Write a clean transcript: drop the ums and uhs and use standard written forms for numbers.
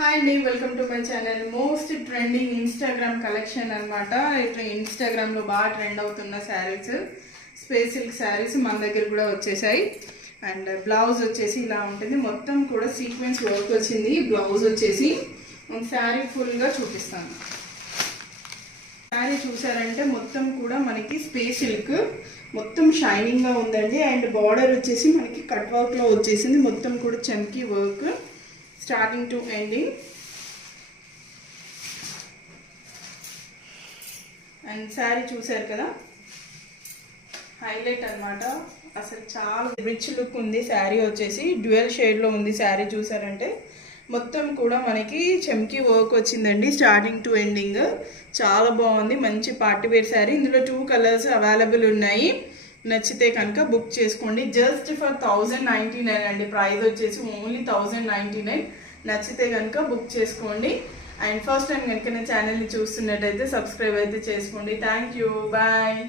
Hi అండి, welcome to my channel. Most trending Instagram collection అనమాట. ఇట్లా ఇన్స్టాగ్రామ్లో బాగా ట్రెండ్ అవుతున్న శారీస్, స్పేస్ సిల్క్ శారీస్ మన దగ్గర కూడా వచ్చేసాయి. అండ్ బ్లౌజ్ వచ్చేసి ఇలా ఉంటుంది, మొత్తం కూడా సీక్వెన్స్ వర్క్ వచ్చింది. బ్లౌజ్ వచ్చేసి శారీ ఫుల్గా చూపిస్తాను. శారీ చూసారంటే మొత్తం కూడా మనకి స్పేస్ సిల్క్, మొత్తం షైనింగ్గా ఉందండి. అండ్ బార్డర్ వచ్చేసి మనకి కట్ వర్క్లో వచ్చేసింది, మొత్తం కూడా చమ్కీ work starting to ending. And sari చూసారు కదా, హైలైట్ అనమాట. అసలు చాలా రిచ్ లుక్ ఉంది. శారీ వచ్చేసి డ్యూయల్ షేడ్లో ఉంది. శారీ చూసారంటే మొత్తం కూడా మనకి చమ్కీ వర్క్ వచ్చిందండి, స్టార్టింగ్ టు ఎండింగ్. చాలా బాగుంది, మంచి పార్టీవేర్ శారీ. ఇందులో 2 కలర్స్ అవైలబుల్ ఉన్నాయి. నచ్చితే కనుక బుక్ చేసుకోండి. జస్ట్ ఫర్ 1099 అండి. ప్రైస్ వచ్చేసి ఓన్లీ 1099. నచ్చితే కనుక బుక్ చేసుకోండి. అండ్ ఫస్ట్ టైం కనుక నా ఛానల్ని చూస్తున్నట్టయితే సబ్స్క్రైబ్ అయితే చేసుకోండి. Thank you, bye.